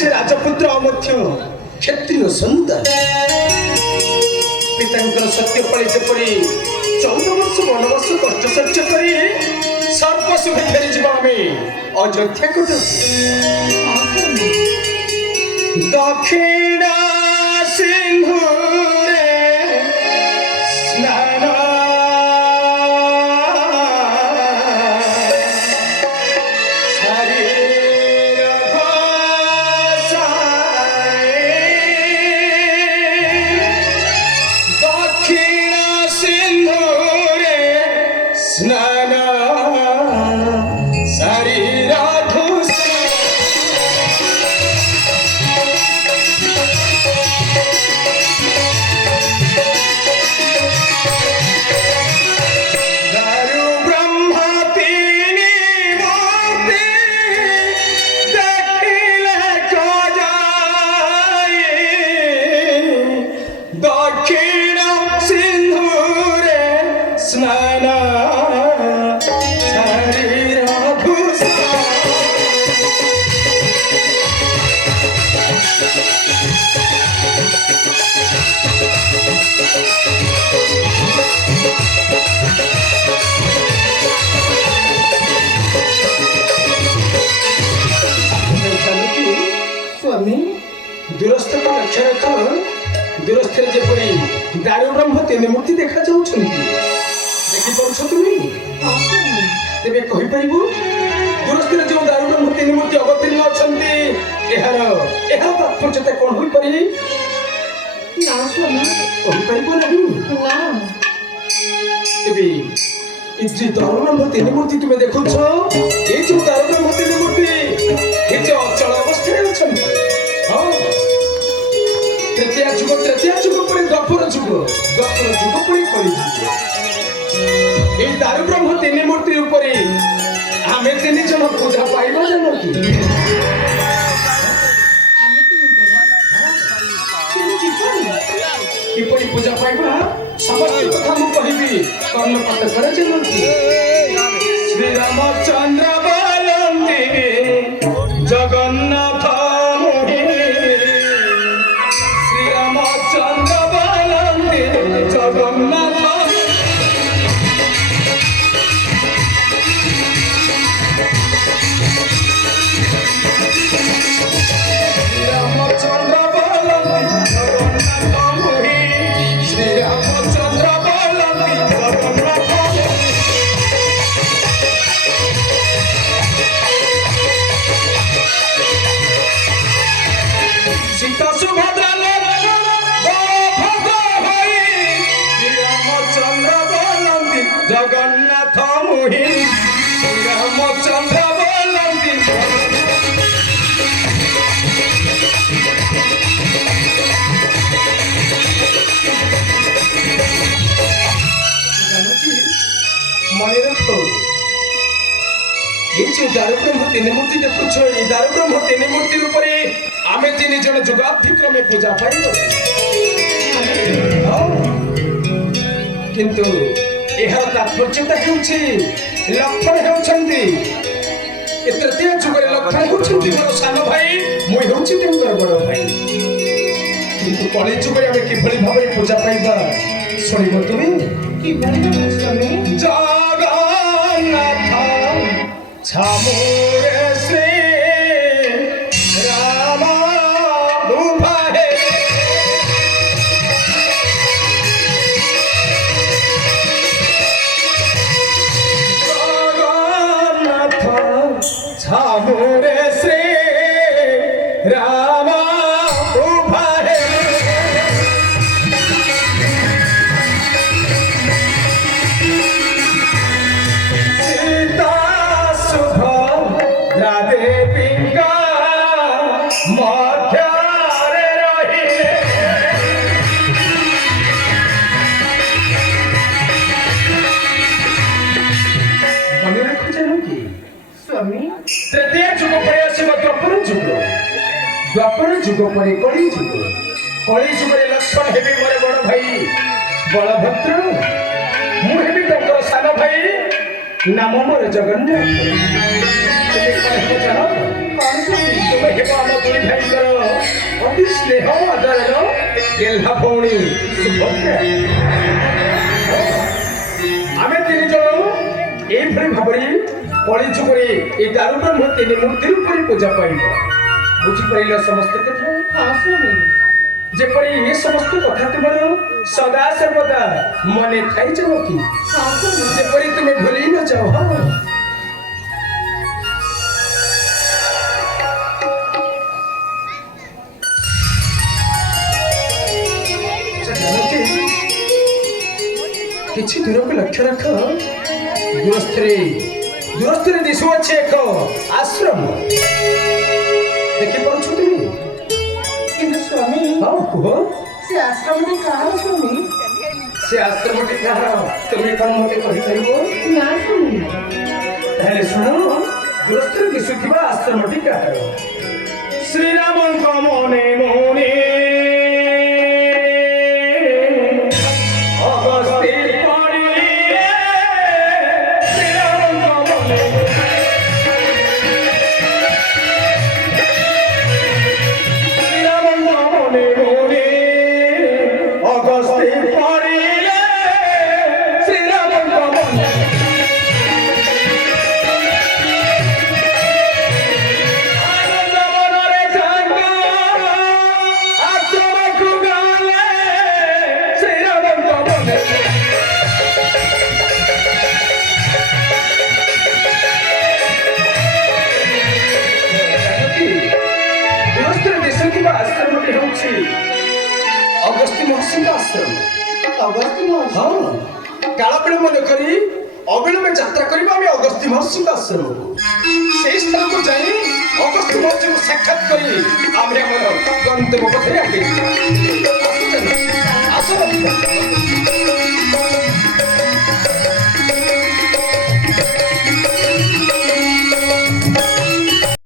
से राजपुत्र अमध्य क्षत्रिय सुंदर पिता सत्य पड़ी जेपरी 14 वर्ष वनवास कष्ट सह्य करी सर्प सुखे फेरी जीवा अयोध्या को दक्षिण सिंधु दूरस्थ को लक्ष्य रख दूरस्थ जेपरी दारू ब्रह्म तीन मूर्ति देखा देखी पार्छ तुम तेरे कहीपर दूरस्थ जो दारू ब्रह्म तीन मूर्ति अवतीर्ण अच्छा तात्पर्यता कौन हो पार दारू ब्रह्म तीन मूर्ति तुम्हें देखुच ये जो दारू ब्रह्म तीन मूर्ति ये अचल अवस्था अच्छा तृतीय जुग पर द्वापर जुग पर कली जुग ये दारू ब्रह्म तीन मूर्ति ऊपर आम तीन जन पूजा पाइबा जान कि पूजा पाइबा समस्त कथा मु कहिबी कर्णपात करे जान श्री रामचंद्र बोलंती जगन्नाथ जगन्नाथ मोहि रामचंद्र बोलंती मन रख ये जो दारू ब्रह्म तीन मूर्ति देखुछ ये दारू ब्रह्म तीन मूर्ति ऊपर आम तीन जन जुगाधिक्रमे पूजा पाइब किंतु यह तात्पर्यता लक्षण होती तृतीय जुगर लक्षण होती मोर सान भाई मुई हूँ बड़ भाई किंतु कली जुगर आम कि भाव में पूजा पाइबा शुणव तुम्हें जगन्नाथ छामुरे श्री राम उभारे छामुरे श्री राम उभारे सीता सुभद्रा देवीका मध्यारे रहिले मने रखो जानो कि स्वामी तृतीय जुग पर आसीबा द्वापर जुग पर कली जुग लक्षण हेबी मोर बड़ भाई बलभद्र मु हेबी तंकर सान भाई नाम मोर जगन्नाथ ତୁମେ ହେବ ଆମ ଦୁଇ ଭାଇଙ୍କର ଅତି ସ୍ନେହ ଆଦରର ଗେହ୍ଲା ଭଉଣୀ ସୁଭଦ୍ରା। ଆମେ ତିନି ଜଣ ଏଇଭଳି ଭାବରେ କଳିଯୁଗ କରି এই দারু ব্রহ্ম তিনি মূর্তির উপরে পূজা পাইব। বুঝিପାରିଲ ସମସ୍ତ କଥା? ହଁ ସ୍ୱାମୀ। ଯେପରି ଏ ସମସ୍ତ କଥା ତୁମର ସଦା ସର୍ବଦା ମନେ ଥାଇଯିବ କି? ହଁ ସ୍ୱାମୀ। ଯେପରି ତୁମେ ଭୁଲି ନ ଯାଅ। କିଛି ଦୂରକୁ ଲକ୍ଷ୍ୟ ରଖ। ଦୂରସ୍ଥରେ ଦିଶୁଅଛି ଏକ ଆଶ୍ରମ। ଦେଖିପାରୁଛ ତୁମେ? କିନ୍ତୁ ସ୍ୱାମୀ ହଁ କୁହ। ସେ ଆଶ୍ରମଟି କାହାର ସ୍ୱାମୀ? ସେ ଆଶ୍ରମଟି କାହାର ତୁମେ କଣ ମତେ କହିପାରିବ? ନା ସ୍ୱାମୀ। ତାହେଲେ ଶୁଣ, ଦୂରସ୍ଥରେ ଦିଶୁଥିବା ଆଶ୍ରମଟି କାହାର? ଶ୍ରୀରାମଙ୍କ ମନେ ମନେ ଅଗସ୍ତ୍ୟ ମହର୍ଷିଙ୍କ ଆଶ୍ରମ। ଅଗସ୍ତ୍ୟ ମହର୍ଷି? ହଁ, କାଳ ବିଳମ୍ବ ନ କରି ଅବିଳମ୍ବେ ଯାତ୍ରା କରିବା ଆମେ ଅଗସ୍ତ୍ୟ ମହର୍ଷିଙ୍କ ଆଶ୍ରମକୁ। ସେହି ସ୍ଥାନକୁ ଯାଇ ଅଗସ୍ତ୍ୟ ମହର୍ଷିଙ୍କୁ ସାକ୍ଷାତ କରି ଆମେ ଆମର ଗନ୍ତବ୍ୟ ପଥରେ ଆଗେଇ